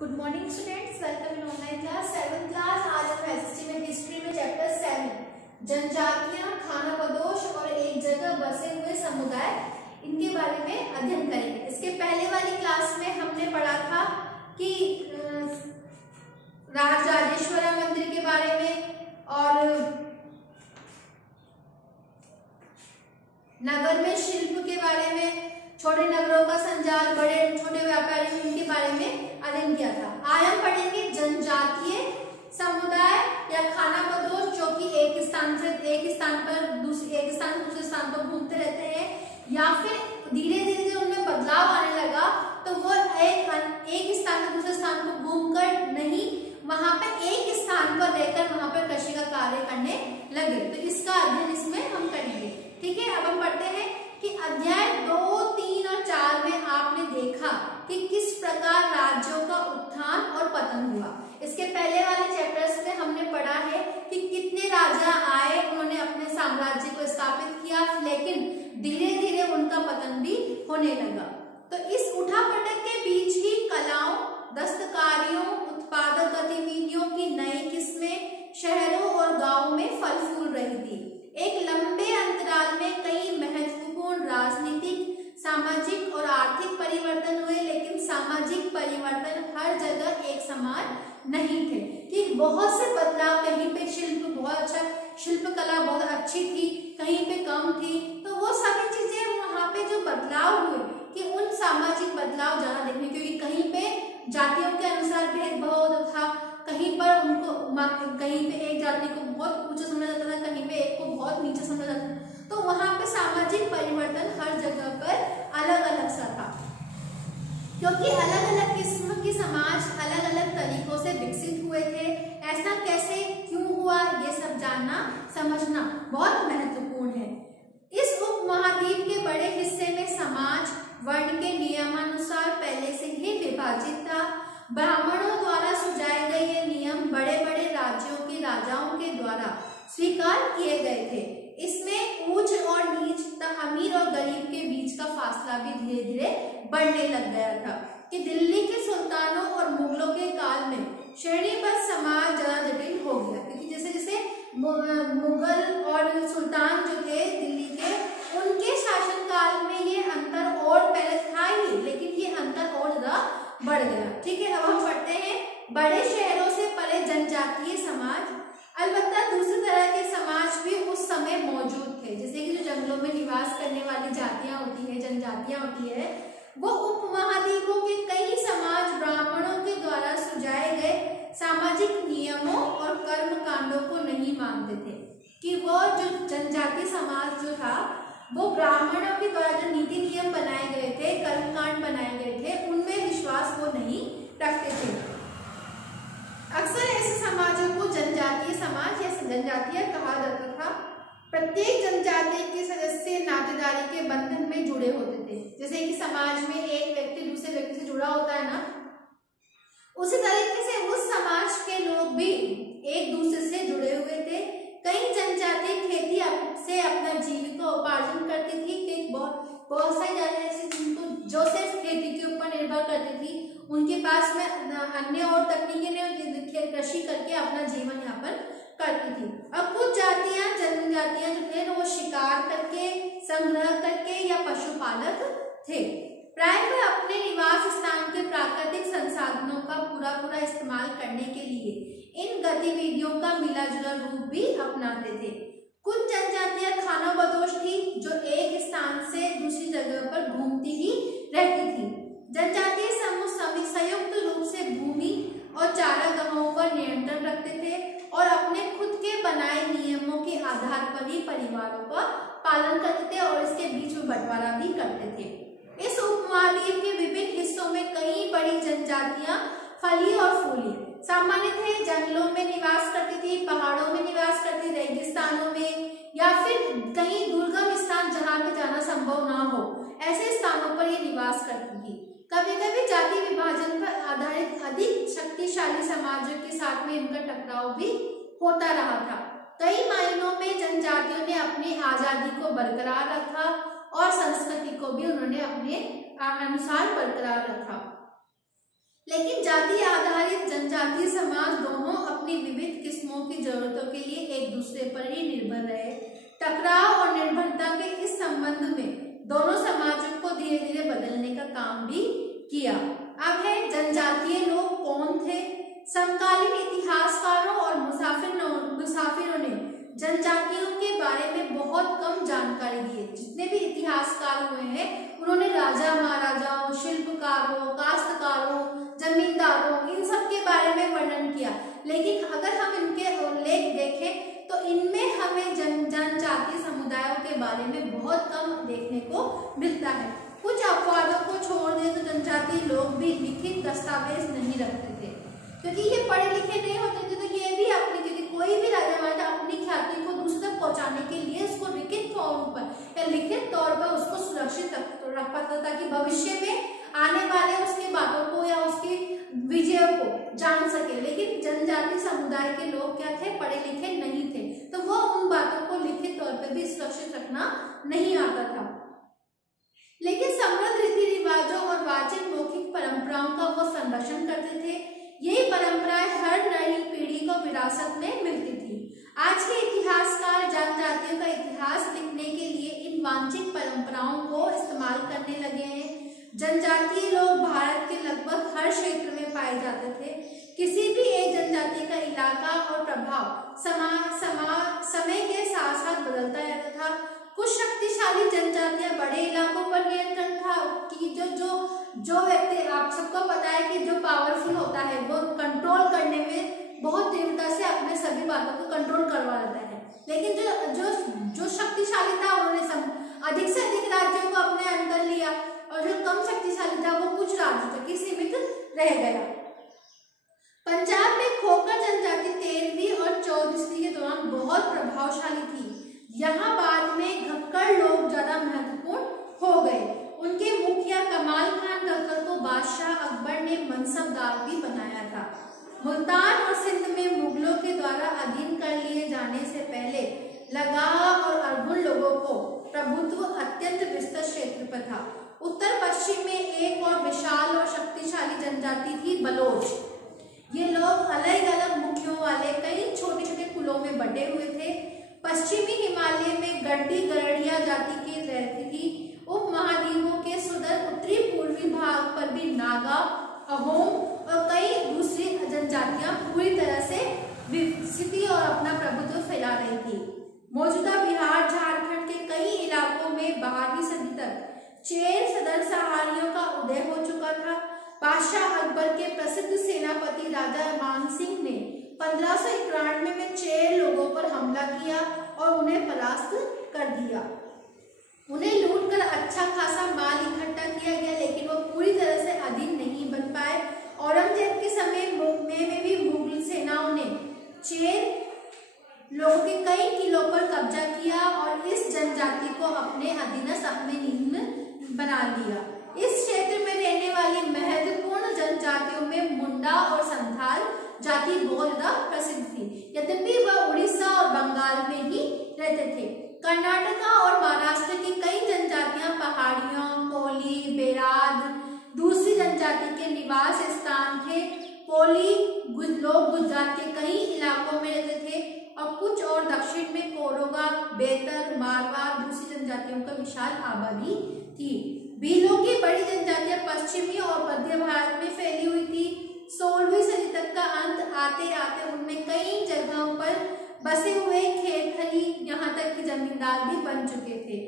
Good morning students, welcome in online class 7th class. आज हम SST में history में चैप्टर 7 जनजातियां, खानाबदोश और एक जगह बसे हुए समुदाय, इनके बारे में अध्ययन करेंगे। इसके पहले वाली क्लास में हमने पढ़ा था कि राजराजेश्वरा मंदिर के बारे में और नगर में शिल्प के बारे में, छोटे नगरों का संजाल, बड़े छोटे व्यापारियों इनके बारे में अध्ययन किया था। आज हम पढ़ेंगे जनजातीय समुदाय या खानाबदोश, जो कि एक स्थान पर दूसरे स्थान पर घूमते रहते हैं, या फिर धीरे धीरे उनमें बदलाव आने लगा तो वो एक स्थान से दूसरे स्थान पर घूमकर नहीं, वहां पे एक स्थान पर रहकर वहां पर कृषि का कार्य करने लगे। तो इसका अध्ययन इसमें हम करेंगे। ठीक है, अब हम पढ़ते हैं कि अध्याय 2, 3 और 4 में आपने देखा कि किस प्रकार राज्यों का उत्थान और पतन हुआ। इसके पहले वाले चैप्टर्स में हमने पढ़ा है कि कितने राजा आए, उन्होंने अपने साम्राज्य को स्थापित किया, लेकिन धीरे धीरे उनका पतन भी होने लगा। तो इस उठापटक के बीच ही कलाओं, दस्तकारियों, उत्पादक गतिविधियों की नई किस्में शहरों और गांवों में फल फूल रही थी। एक लंबे अंतराल में कई महत्वपूर्ण राजनीतिक, सामाजिक और आर्थिक परिवर्तन हुए, लेकिन सामाजिक परिवर्तन हर जगह एक समान नहीं थे। कि बहुत से बदलाव, कहीं पे शिल्प बहुत अच्छा, शिल्प कला बहुत अच्छी थी, कहीं पे कम थी। तो वो सभी चीजें वहां पे जो बदलाव हुए कि उन सामाजिक बदलाव ज्यादा देखने, क्योंकि कहीं पे जातियों के अनुसार भेदभाव था, कहीं पर उनको कहीं पे एक जाति को बहुत ऊंचा समझा जाता था, कहीं पे एक को बहुत नीचे समझा जाता था। तो वहां पे सामाजिक परिवर्तन हर जगह पर अलग अलग सा था, क्योंकि अलग अलग किस्म के समाज अलग अलग तरीकों से विकसित हुए थे। ऐसा कैसे, क्यों हुआ, ये सब जानना समझना बहुत महत्वपूर्ण है। इस उपमहाद्वीप के बड़े हिस्से में समाज वर्ण के नियमानुसार पहले से ही विभाजित था। ब्राह्मणों द्वारा सुझाए गए ये नियम बड़े बड़े राज्यों के राजाओं के द्वारा स्वीकार किए गए थे। इसमें ऊंच और नीच, अमीर और गरीब के बीच का फासला भी धीरे धीरे बढ़ने लग गया था। कि दिल्ली के सुल्तानों और मुगलों के काल में श्रेणीबद्ध समाज ज्यादा जटिल हो गया, क्योंकि जैसे जैसे मुगल और सुल्तान जो थे दिल्ली के, उनके शासनकाल में ये अंतर और पहले था ही, लेकिन ये अंतर और ज्यादा बढ़ गया। ठीक है, अब हम पढ़ते हैं बड़े शहरों से परे जनजातीय समाज। अलबत्ता दूसरी तरह के समाज भी उस समय मौजूद थे, जैसे कि जो जंगलों में निवास करने वाली जातियां होती है, जनजातियां होती है, वो उपमहाद्वीपों के कई समाज ब्राह्मणों के द्वारा सुझाए गए सामाजिक नियमों और कर्म कांडों को नहीं मानते थे। कि वो जो जनजातीय समाज जो था, वो ब्राह्मणों के द्वारा जो नीति नियम बनाए गए थे, कर्मकांड बनाए गए थे, उनमें विश्वास वो नहीं रखते थे। अक्सर ऐसे समाजों को जनजातीय समाज या जनजातीय कहा जाता था। प्रत्येक जनजाति के सदस्य नातेदारी के बंधन में जुड़े होते थे। जैसे कि समाज में एक व्यक्ति दूसरे व्यक्ति से जुड़ा होता है ना, उसी तरीके से उस समाज के लोग भी एक दूसरे से जुड़े हुए थे। कई जनजाति खेती से अपना जीविकोपार्जन करती थी, कि बहुत सारी जातियां जो सिर्फ खेती के ऊपर निर्भर करती थी, उनके पास में अन्य और तकनीकें कृषि करके अपना जीवन यापन करती थी। अब कुछ जातियां, जनजातियां जो थे वो शिकार करके, संग्रह करके या पशुपालक थे। प्राय वे अपने निवास स्थान के प्राकृतिक संसाधनों का पूरा इस्तेमाल करने के लिए इन गतिविधियों का मिला जुला रूप भी अपनाते थे। कुछ जनजातियां खानाबदोश थी, जो एक स्थान से दूसरी जगह पर घूमती ही रहती थी। जनजातीय समूह संयुक्त रूप से भूमि और चारागाहों पर नियंत्रण रखते थे और अपने खुद के बनाए नियमों के आधार पर ही परिवारों का पालन करते थे और इसके बीच में बंटवारा भी करते थे। इस उपमहाद्वीप के विभिन्न हिस्सों में कई बड़ी जनजातियां फली और फूली सामान्य थे। जंगलों में निवास करती थी, पहाड़ों में निवास करती, रेगिस्तानों में, या फिर कहीं दुर्गम स्थान जहां पे जाना संभव ना हो, ऐसे स्थानों पर ये निवास करती थी। कभी कभी जाति विभाजन पर आधारित अधिक शक्तिशाली समाजों के साथ में इनका टकराव भी होता रहा था। कई मायनों में जनजातियों ने अपनी आजादी को बरकरार रखा और संस्कृति को भी उन्होंने अपने अनुसार बरकरार रखा। लेकिन जाति आधारित जनजातीय समाज दोनों अपनी विविध किस्मों की जरूरतों के लिए एक दूसरे पर ही निर्भर रहे। टकराव और निर्भरता के इस संबंध में दोनों समाजों को धीरे धीरे बदलने का काम भी किया। अब है जनजातीय लोग कौन थे। समकालीन इतिहासकारों और मुसाफिरों ने जनजातियों के बारे में बहुत कम जानकारी दी है। जितने भी इतिहासकार हुए हैं उन्होंने राजा महाराजाओं, शिल्पकारों, काश्तकारों, जमींदारों, इन सब के बारे में वर्णन किया, लेकिन अगर हम इनके उल्लेख देखें तो इनमें हमें जनजातीय समुदायों के बारे में बहुत कम देखने को मिलता है। कुछ अपवादों को छोड़ दें तो जनजातीय लोग भी लिखित दस्तावेज नहीं रखते थे, क्योंकि ये पढ़े लिखे नहीं होते थे, तो ये भी अपनी, क्योंकि कोई भी राजा महाराजा अपनी ख्याति को दूसरे तक पहुंचाने के लिए उसको लिखित तौर पर या लिखित तौर पर उसको सुरक्षित रख पाता, ताकि भविष्य में आने वाले उसकी बातों को या उसकी विजयों को जान सके। लेकिन जनजातीय समुदाय के लोग क्या थे, पढ़े लिखे नहीं थे, तो वो उन बातों को लिखित तौर पर भी सुरक्षित रखना नहीं आता था। लेकिन समृद्ध रीति रिवाजों और वाचिक मौखिक परंपराओं का वो संरक्षण करते थे। यही परंपराएं हर नई पीढ़ी को विरासत में मिलती थी। आज के इतिहासकार जनजातियों का इतिहास लिखने के लिए इन वांछित परंपराओं को इस्तेमाल करने लगे हैं। जनजातीय लोग भारत के लगभग हर क्षेत्र में पाए जाते थे। किसी भी एक जनजाति का इलाका और प्रभाव समय के साथ साथ बदलता रहता था। कुछ शक्तिशाली जनजातियां बड़े इलाकों पर नियंत्रण था कि जो व्यक्ति, आप सबको पता है कि जो पावरफुल होता है वो कंट्रोल करने में बहुत तीव्रता से अपने सभी बातों को कंट्रोल करवा लेता है। लेकिन जो शक्तिशाली था उन्होंने अधिक से अधिक राज्यों को अपने अंदर लिया, और जो कम शक्तिशाली था वो कुछ राज्यों तक ही सीमित रह गया। पंजाब में खोखर जनजाति 13वीं और 14वीं सदी के दौरान बहुत प्रभावशाली थी। यहाँ बाद में घक्कड़ लोग ज्यादा महत्वपूर्ण हो गए। उनके मुखिया कमाल खान घक्कड़ को बादशाह अकबर ने मनसबदार भी बनाया था। मुल्तान और सिंध में मुगलों के द्वारा अधीन कर लिए जाने से पहले लगाव और अरबुल लोगों को प्रभुत्व अत्यंत विस्तृत क्षेत्र पर था। उत्तर पश्चिम में एक और विशाल और शक्तिशाली जनजाति थी बलोच। ये लोग अलग अलग मुखियों वाले कई छोटे छोटे कुलों में बटे हुए थे। पश्चिमी हिमालय में गड्डी गरड़िया जाति की रहती थी। उप महाद्वीपों के सुदूर उत्तरी पूर्वी भाग पर भी नागा, अहोम और कई दूसरी जनजातियां पूरी तरह से विकसित और अपना प्रभुत्व फैला रही थी। मौजूदा बिहार झारखंड के कई इलाकों में 12वीं सदी तक चेर सदर सहारियों का उदय हो चुका था। बादशाह अकबर के प्रसिद्ध सेनापति राजा मान सिंह ने 1591 में चेर लोगों पर हमला किया और उन्हें परास्त कर दिया। उन्हें लूटकर अच्छा खासा माल इकट्ठा किया गया, लेकिन वो पूरी तरह से अधीन नहीं बन पाए। औरंगजेब के समय में भी मुगल सेनाओं ने चेर लोगों के कई किलों पर कब्जा किया और इस जनजाति को अपने अधीनस्थ, अपने नींद बना लिया। इस क्षेत्र में रहने वाली महत्वपूर्ण जनजातियों में मुंडा और संथाल जाति बहुत ज्यादा प्रसिद्ध थी, यद्यपि वह उड़ीसा और बंगाल में ही रहते थे। कर्नाटका और महाराष्ट्र की कई जनजातियां पहाड़ियों, कोली, बेराद दूसरी जनजाति के निवास स्थान थे। कोली लोग गुजरात के कई इलाकों में रहते थे और कुछ और दक्षिण में कोरोगा, बेतर, मारवाड़ दूसरी जनजातियों का विशाल आबादी थी। भीलों की बड़ी जनजातियां पश्चिमी और मध्य भारत में फैली हुई थी। 16वीं सदी तक का अंत आते आते उनमें कई जगहों पर बसे हुए खेत खली, यहाँ तक कि जमींदार भी बन चुके थे।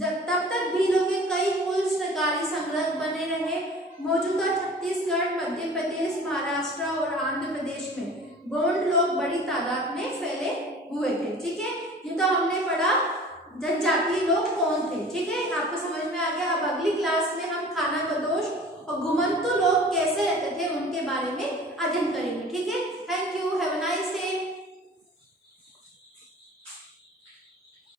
तब तक भीलों के कई कुल सरकारी संग्रह बने रहे। मौजूदा छत्तीसगढ़, मध्य प्रदेश, महाराष्ट्र और आंध्र प्रदेश में गोंड लोग बड़ी तादाद में फैले हुए थे। ठीक है, ये तो हमने पढ़ा जनजातीय लोग कौन थे। ठीक है, आपको समझ में आ गया। अब अगली क्लास में हम खानाबदोश और घुमंतु लोग कैसे रहते थे उनके बारे में अध्ययन करेंगे। ठीक है।